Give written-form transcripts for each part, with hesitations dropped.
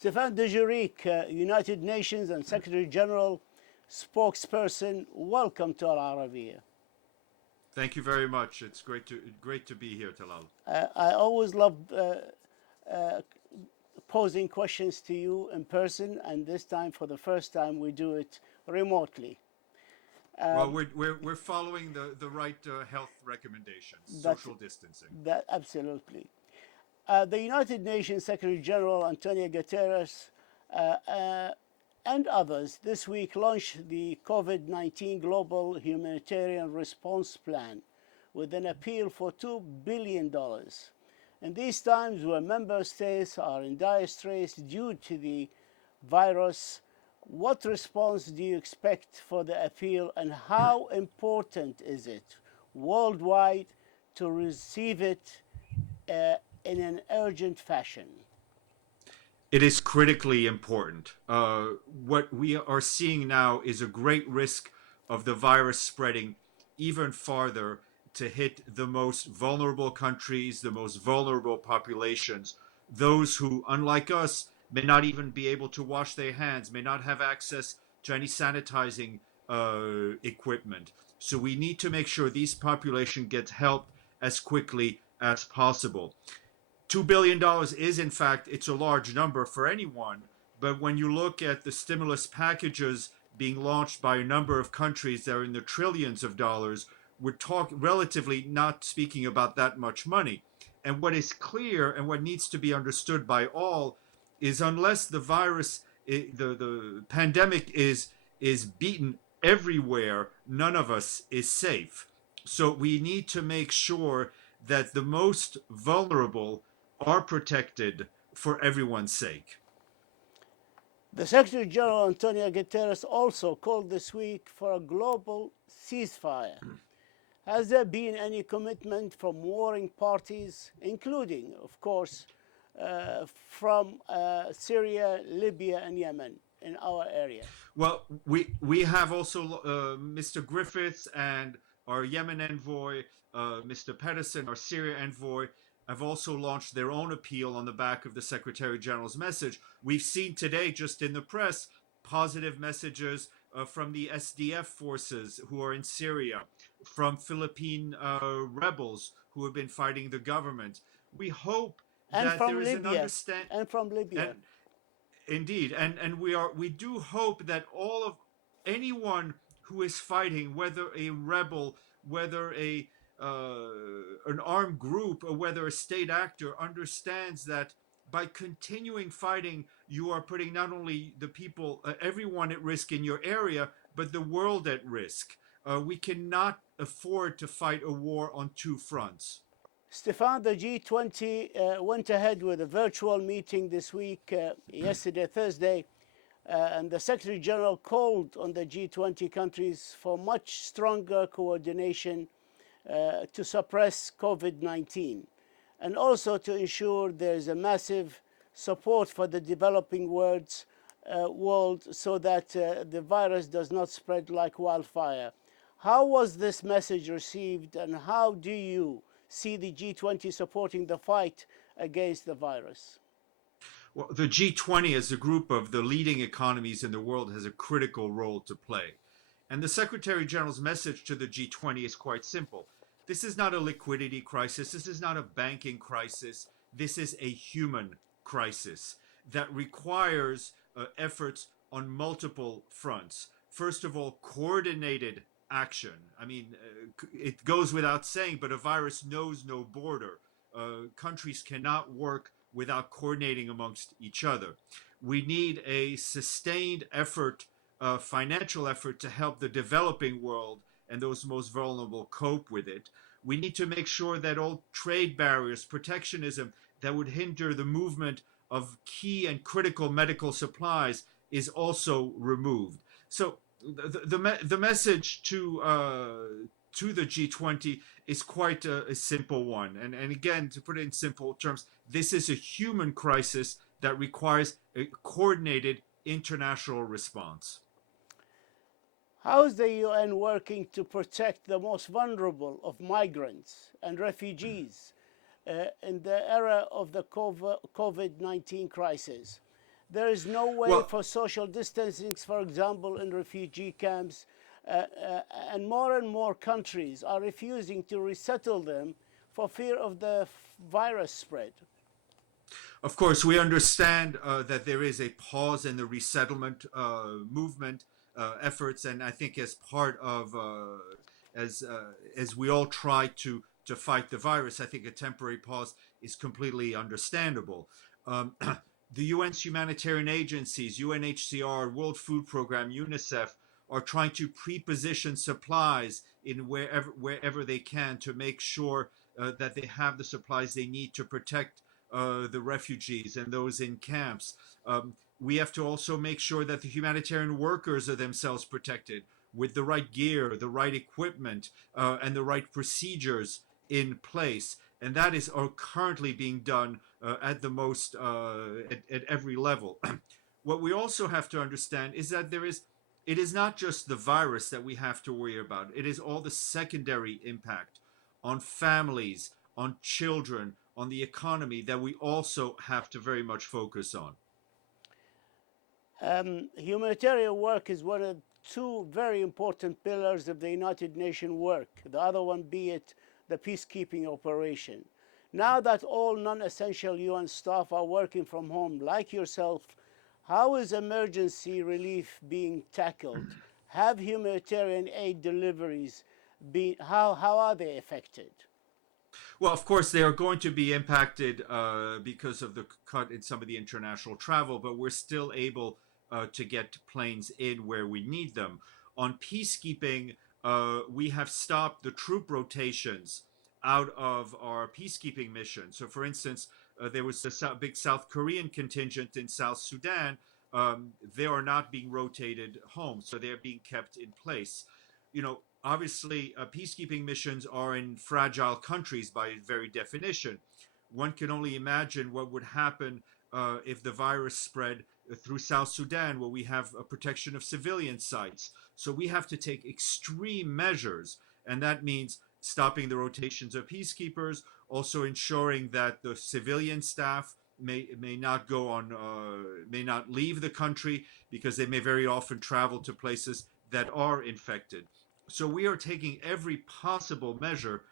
Stephane Dujarric, United Nations and Secretary General, Spokesperson, welcome to Al-Arabiya. Thank you very much. It's great to be here, Talal. I always love posing questions to you in person, and this time, for the first time, we do it remotely. Well, we're following the right health recommendations, social distancing. That absolutely. The United Nations Secretary General Antonio Guterres and others this week launched the COVID-19 Global Humanitarian Response Plan with an appeal for $2 billion. In these times where member states are in dire straits due to the virus, what response do you expect for the appeal, and how important is it worldwide to receive it in an urgent fashion? It is critically important. What we are seeing now is a great risk of the virus spreading even farther to hit the most vulnerable countries, the most vulnerable populations, those who, unlike us, may not even be able to wash their hands, may not have access to any sanitizing equipment. So we need to make sure these population gets help as quickly as possible. $2 billion is, in fact, it's a large number for anyone. But when you look at the stimulus packages being launched by a number of countries that are in the trillions of dollars, we're relatively not speaking about that much money. And what is clear and what needs to be understood by all is unless the virus, the pandemic is beaten everywhere, none of us is safe. So we need to make sure that the most vulnerable are protected for everyone's sake. The Secretary General Antonio Guterres also called this week for a global ceasefire. Has there been any commitment from warring parties, including, of course, from Syria, Libya, and Yemen in our area? Well, we have also Mr. Griffiths and our Yemen envoy, Mr. Pedersen, our Syria envoy, have also launched their own appeal on the back of the Secretary General's message. We've seen today, just in the press, positive messages from the SDF forces who are in Syria, from Philippine rebels who have been fighting the government. We hope that there is an understanding. And from Libya. Indeed, and we do hope that all of anyone who is fighting, whether a rebel, whether an armed group, or whether a state actor, understands that by continuing fighting, you are putting not only the people, everyone at risk in your area, but the world at risk. We cannot afford to fight a war on two fronts. Stephane, the G20 went ahead with a virtual meeting this week, yesterday, Thursday, and the Secretary General called on the G20 countries for much stronger coordination to suppress COVID-19, and also to ensure there is a massive support for the developing world so that the virus does not spread like wildfire. How was this message received, and how do you see the G20 supporting the fight against the virus? Well, the G20 as a group of the leading economies in the world has a critical role to play. And the Secretary General's message to the G20 is quite simple. This is not a liquidity crisis. This is not a banking crisis. This is a human crisis that requires efforts on multiple fronts. First of all, coordinated action. I mean, it goes without saying, but a virus knows no border. Countries cannot work without coordinating amongst each other. We need a sustained effort, financial effort, to help the developing world and those most vulnerable cope with it. We need to make sure that all trade barriers, protectionism that would hinder the movement of key and critical medical supplies is also removed. So the message to the G20 is quite a simple one. And again, to put it in simple terms, this is a human crisis that requires a coordinated international response. How is the UN working to protect the most vulnerable of migrants and refugees in the era of the COVID-19 crisis? There is no way Well, for social distancing, for example, in refugee camps, and more countries are refusing to resettle them for fear of the virus spread. of course, we understand that there is a pause in the resettlement movement efforts, and I think as part of as we all try to fight the virus, I think a temporary pause is completely understandable. The UN's humanitarian agencies, UNHCR, World Food Program, UNICEF, are trying to pre-position supplies in wherever they can to make sure that they have the supplies they need to protect the refugees and those in camps. We have to also make sure that the humanitarian workers are themselves protected with the right gear, the right equipment, and the right procedures in place. And that is currently being done at the most at every level. What we also have to understand is that it is not just the virus that we have to worry about. It is all the secondary impact on families, on children, on the economy that we also have to very much focus on. Humanitarian work is one of two very important pillars of the United Nations work, the other one be it the peacekeeping operation. Now that all non-essential UN staff are working from home, like yourself, how is emergency relief being tackled? Have humanitarian aid deliveries been, how are they affected? Well, of course, they are going to be impacted because of the cut in some of the international travel, but we're still able to get planes in where we need them. On peacekeeping, we have stopped the troop rotations out of our peacekeeping mission. So, for instance, there was a big South Korean contingent in South Sudan. They are not being rotated home, so they're being kept in place. Obviously, peacekeeping missions are in fragile countries by very definition. One can only imagine what would happen if the virus spread through South Sudan, where we have a protection of civilian sites. So we have to take extreme measures, and that means stopping the rotations of peacekeepers, also ensuring that the civilian staff may not may not leave the country because they may very often travel to places that are infected. So we are taking every possible measure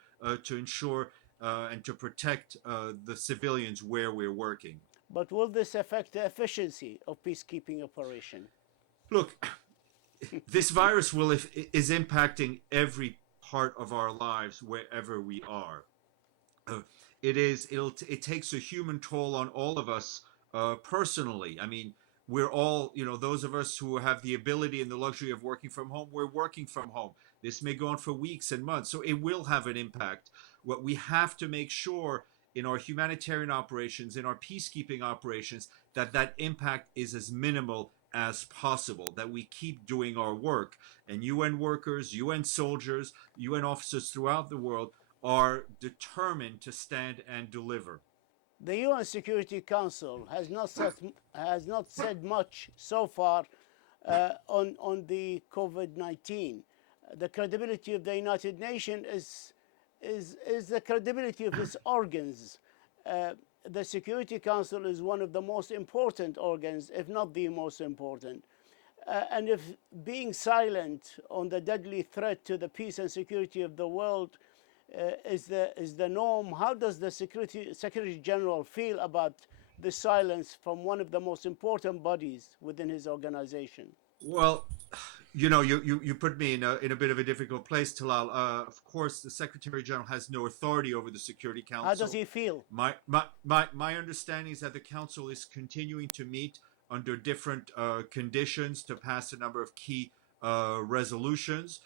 to ensure and to protect the civilians where we're working. But will this affect the efficiency of peacekeeping operation? Look, this virus is impacting every part of our lives wherever we are. It takes a human toll on all of us personally. I mean, we're all, those of us who have the ability and the luxury of working from home, we're working from home. This may go on for weeks and months, so it will have an impact. What we have to make sure in our humanitarian operations, in our peacekeeping operations, that impact is as minimal as possible, that we keep doing our work. And UN workers, UN soldiers, UN officers throughout the world are determined to stand and deliver. The UN Security Council has not said much so far on the COVID-19. The credibility of the United Nations is the credibility of its organs. The Security Council is one of the most important organs, if not the most important. And if being silent on the deadly threat to the peace and security of the world is the norm, how does the Secretary General feel about the silence from one of the most important bodies within his organization? Well, you put me in a bit of a difficult place, Talal. Of course, the Secretary General has no authority over the Security Council. How does he feel? My understanding is that the Council is continuing to meet under different conditions to pass a number of key resolutions.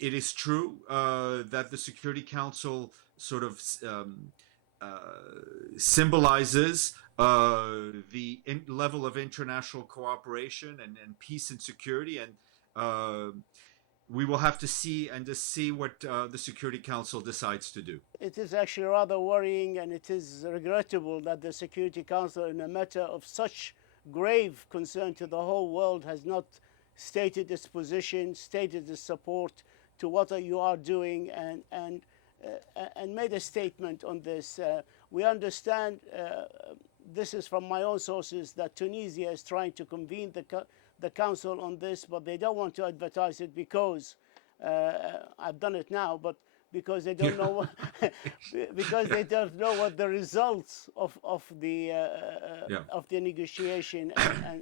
It is true that the Security Council sort of symbolizes the level of international cooperation and peace and security, and we will have to see what the Security Council decides to do. It is actually rather worrying, and it is regrettable that the Security Council, in a matter of such grave concern to the whole world, has not stated its position, stated its support to what you are doing, and made a statement on this. We understand this is from my own sources, that Tunisia is trying to convene the council on this, but they don't want to advertise it because I've done it now, but because they don't know what, because they don't know what the results of the negotiation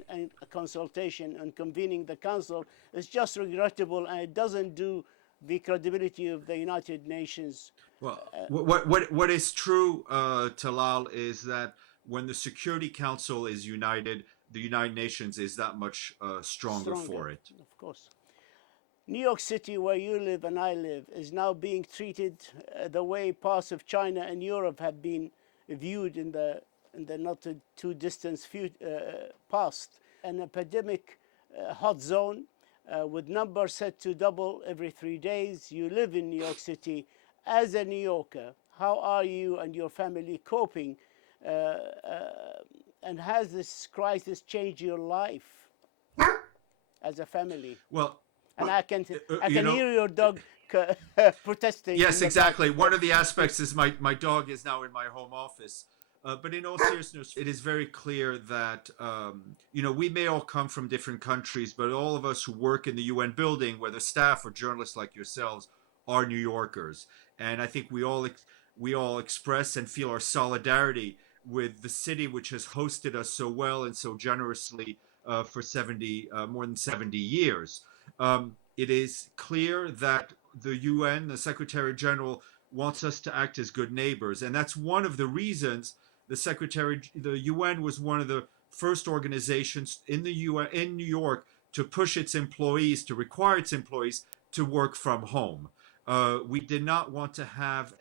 and consultation and convening the council is just regrettable, and it doesn't do the credibility of the United Nations. Well, what is true, Talal, is that when the Security Council is united, the United Nations is that much stronger for it. Of course. New York City, where you live and I live, is now being treated the way parts of China and Europe have been viewed in the not too distant past. An epidemic hot zone with numbers set to double every 3 days. You live in New York City. As a New Yorker, how are you and your family coping? And has this crisis changed your life as a family? Well, and I can hear your dog protesting. Yes, exactly. One of the aspects is my dog is now in my home office. But in all seriousness, it is very clear that, we may all come from different countries, but all of us who work in the UN building, whether staff or journalists like yourselves, are New Yorkers. And I think we all express and feel our solidarity with the city which has hosted us so well and so generously for more than 70 years. It is clear that the UN, the Secretary General, wants us to act as good neighbors. And that's one of the reasons the UN was one of the first organizations in New York to push its employees, to require its employees to work from home. We did not want to have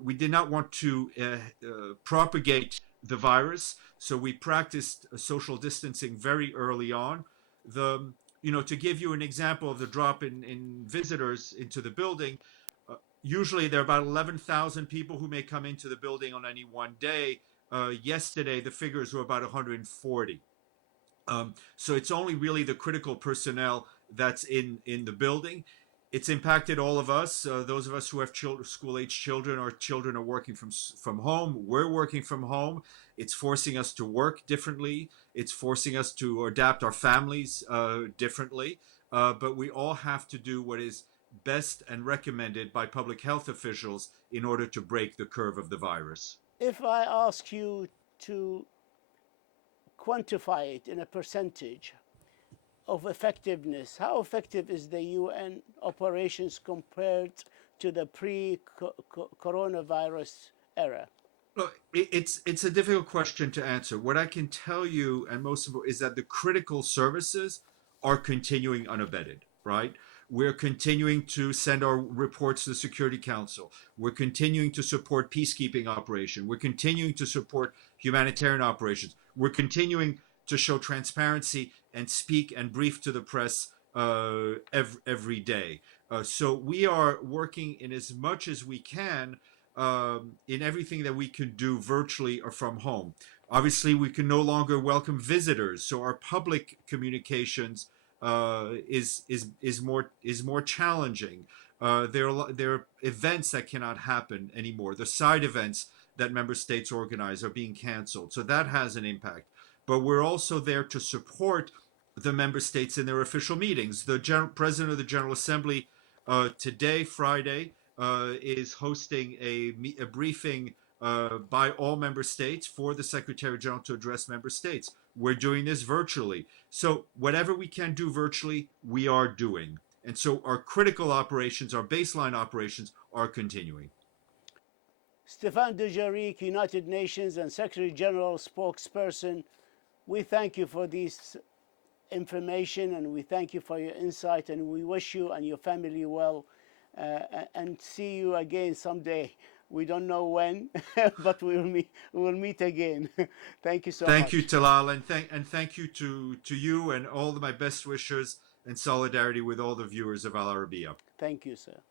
we did not want to propagate the virus. So we practiced social distancing very early on. To give you an example of the drop in visitors into the building, usually there are about 11,000 people who may come into the building on any one day. Yesterday, the figures were about 140. So it's only really the critical personnel that's in the building. It's impacted all of us. Those of us who have school-age children, or children are working from home. We're working from home. It's forcing us to work differently. It's forcing us to adapt our families differently. But we all have to do what is best and recommended by public health officials in order to break the curve of the virus. If I ask you to quantify it in a percentage of effectiveness, how effective is the UN operations compared to the pre-coronavirus era? Look, it's a difficult question to answer. What I can tell you, and most of it, is that the critical services are continuing unabated, right? We're continuing to send our reports to the Security Council. We're continuing to support peacekeeping operation. We're continuing to support humanitarian operations. We're continuing to show transparency and speak and brief to the press every day. So we are working in as much as we can in everything that we can do virtually or from home. Obviously, we can no longer welcome visitors, so our public communications is more challenging. There are events that cannot happen anymore. The side events that member states organize are being canceled, so that has an impact. But we're also there to support the member states in their official meetings. The President of the General Assembly today, Friday, is hosting a briefing by all member states for the Secretary General to address member states. We're doing this virtually. So whatever we can do virtually, we are doing. And so our critical operations, our baseline operations, are continuing. Stephane Dujarric, United Nations and Secretary General Spokesperson, we thank you for this information, and we thank you for your insight, and we wish you and your family well, and see you again someday. We don't know when, but we will meet again. Thank you so much. Thank you, Talal, and thank you to you and all of my best wishes and solidarity with all the viewers of Al Arabiya. Thank you, sir.